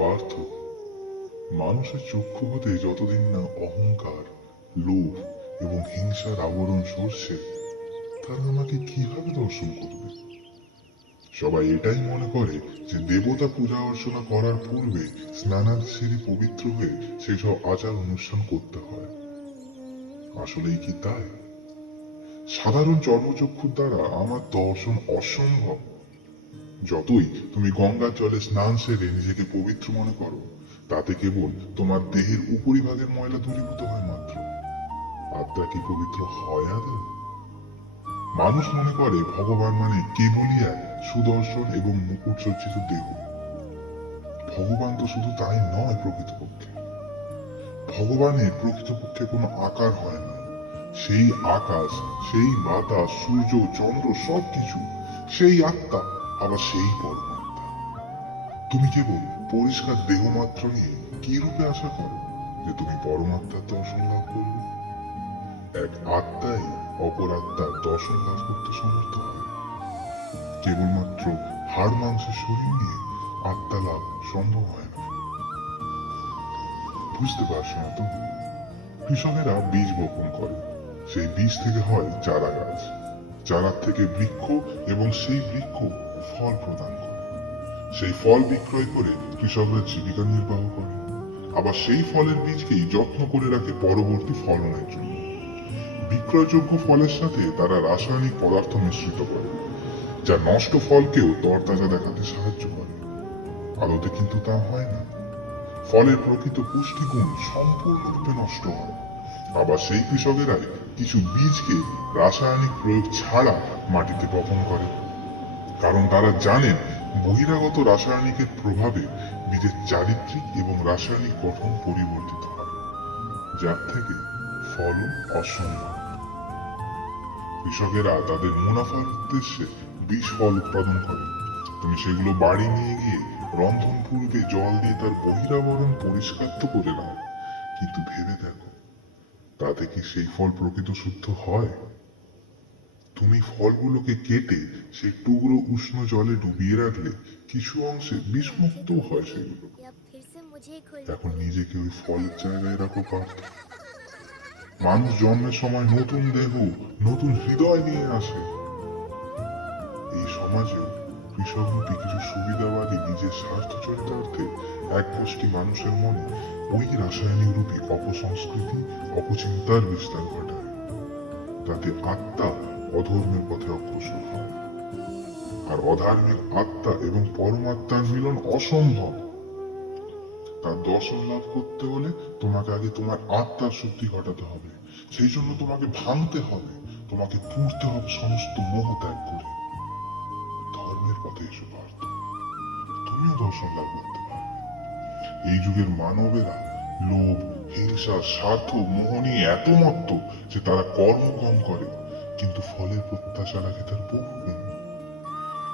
পার্থ, মানুষের চক্ষু হতে যতদিন না অহংকার, লোভ এবং হিংসার আবরণ সরছে, তারা আমাকে কিভাবে দর্শন করবে? সবাই এটাই মনে করে যে দেবতা পূজা অর্চনা করার পূর্বে স্নানাদি সেরে পবিত্র হয়ে সেসব আচার অনুষ্ঠান করতে হয়। আসলেই কি তাই? সাধারণ চর্মচক্ষুর দ্বারা আমার দর্শন অসম্ভব। যতই তুমি গঙ্গার জলে স্নান সেরে নিজেকে পবিত্র মনে করো, তাতে কেবল তোমার দেহের উপরিভাগের ময়লা দূরীভূত হয় মাত্র। আত্মা কি পবিত্র হয় আদৌ? মানুষ মনে করে ভগবান মানে কেবলই এক সুদর্শন এবং মুকুট সজ্জিত দেহ। ভগবান তো শুধু তাই নয়, প্রকৃতপক্ষে ভগবানের প্রকৃতপক্ষে কোনো আকার হয় না। সেই আকাশ, সেই বাতাস, সূর্য, চন্দ্র সবকিছু সেই আত্মা, আবার সেই পরমাত্মা। তুমি কেবল পরিষ্কার দেহ মাত্র নিয়ে কি রূপে আশা করো যে তুমি পরমাত্মার দর্শন লাভ করবে? এক আত্মাই অপর আত্মার দর্শন লাভ করতে সমর্থ হয়। কেবলমাত্র হাড় মাংসের শরীর নিয়ে আত্মা লাভ সম্ভব হয় না। বুঝতে পারছো না তো? কৃষকেরা বীজ বপন করে, সেই বীজ থেকে হয় চারা গাছ, চারা থেকে বৃক্ষ, এবং সেই বৃক্ষ ফল প্রদান করে। সেই ফল বিক্রয় করে কৃষকরা জীবিকা নির্বাহ করে। আবার সেই ফলের বীজকেই যত্ন করে রাখে পরবর্তী ফলনের জন্য। বিক্রয়যোগ্য ফলের সাথে তারা রাসায়নিক পদার্থ মিশ্রিত করে, যা নষ্ট ফলকেও তরতাজা দেখাতে সাহায্য করে। আদতে কিন্তু তা হয় না। ফলের প্রকৃত পুষ্টিগুণ সম্পূর্ণরূপে নষ্ট হয়। আবার সেই কৃষকেরাই কিছু বীজকে রাসায়নিক প্রয়োগ ছাড়া মাটিতে বপন করে, কারণ তারা জানেন বহিরাগত রাসায়নিকের প্রভাবে বীজের চারিত্রিক এবং রাসায়নিক গঠন পরিবর্তিত হয়, যার থেকে ফলন অসম্ভব। কৃষকেরা তাদের মুনাফার উদ্দেশ্যে বীজ ফল উৎপাদন করে। তুমি সেগুলো বাড়ি নিয়ে গিয়ে রন্ধন পূর্বে জল দিয়ে তার বহিরাবরণ পরিষ্কার তো করে নাও, কিন্তু ভেবে দেখো, তাতে কি সেই ফল প্রকৃত শুদ্ধ হয়? তুমি ফলগুলোকে কেটে সেই টুকরো উষ্ণ জলে ডুবিয়ে রাখলে কিছু অংশে বিষমুক্ত হয় সেগুলো। এখন নিজেকে ওই ফলের জায়গায় রাখো পার্থ। মানুষ জন্মের সময় নতুন দেহ, নতুন হৃদয় নিয়ে আসে। এই সমাজেও কৃষকরূপী কিছু সুবিধাবাদী নিজের স্বার্থ চরিতার্থে এক গোষ্ঠী মানুষের মনে ওই রাসায়নিক রূপী অপসংস্কৃতি, অপচিন্তার বিস্তার ঘটায়। তাতে আত্মা অধর্মের পথে অগ্রসর হয়। আর অধার্মিক আত্মা এবং পরমাত্মার মিলন অসম্ভব। তার দর্শন লাভ করতে হলে তোমাকে আগে তোমার আত্মার শুদ্ধি ঘটাতে হবে। সেই জন্য তোমাকে ভাঙতে হবে, তোমাকে পুড়তে হবে সমস্ত মোহ ত্যাগ করে। ধর্মের পথে এসো পার্থ, তুমিও দর্শন লাভ করতে পারবে। এই যুগের মানবেরা লোভ, হিংসা, স্বার্থ, মোহ নিয়ে এত মত্ত যে তারা কর্ম কম করে, কিন্তু ফলের প্রত্যাশা রাখে তার বহুগুণ।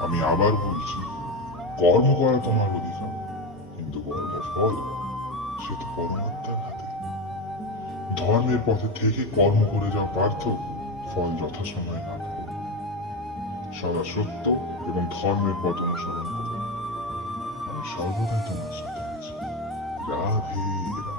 আমি আবার বলছি, কর্ম করা তোমার অধিকার, কিন্তু কর্মফল সে তো পরমাত্মার হাতে। ধর্মের পথে থেকে কর্ম করে যাও পার্থ, ফল যথাসময়ে লাভ করবে। সদা সত্য এবং ধর্মের পথ অনুসরণ করবে। আমি সর্বদাই তোমার সাথে আছি। রাধে রাধে।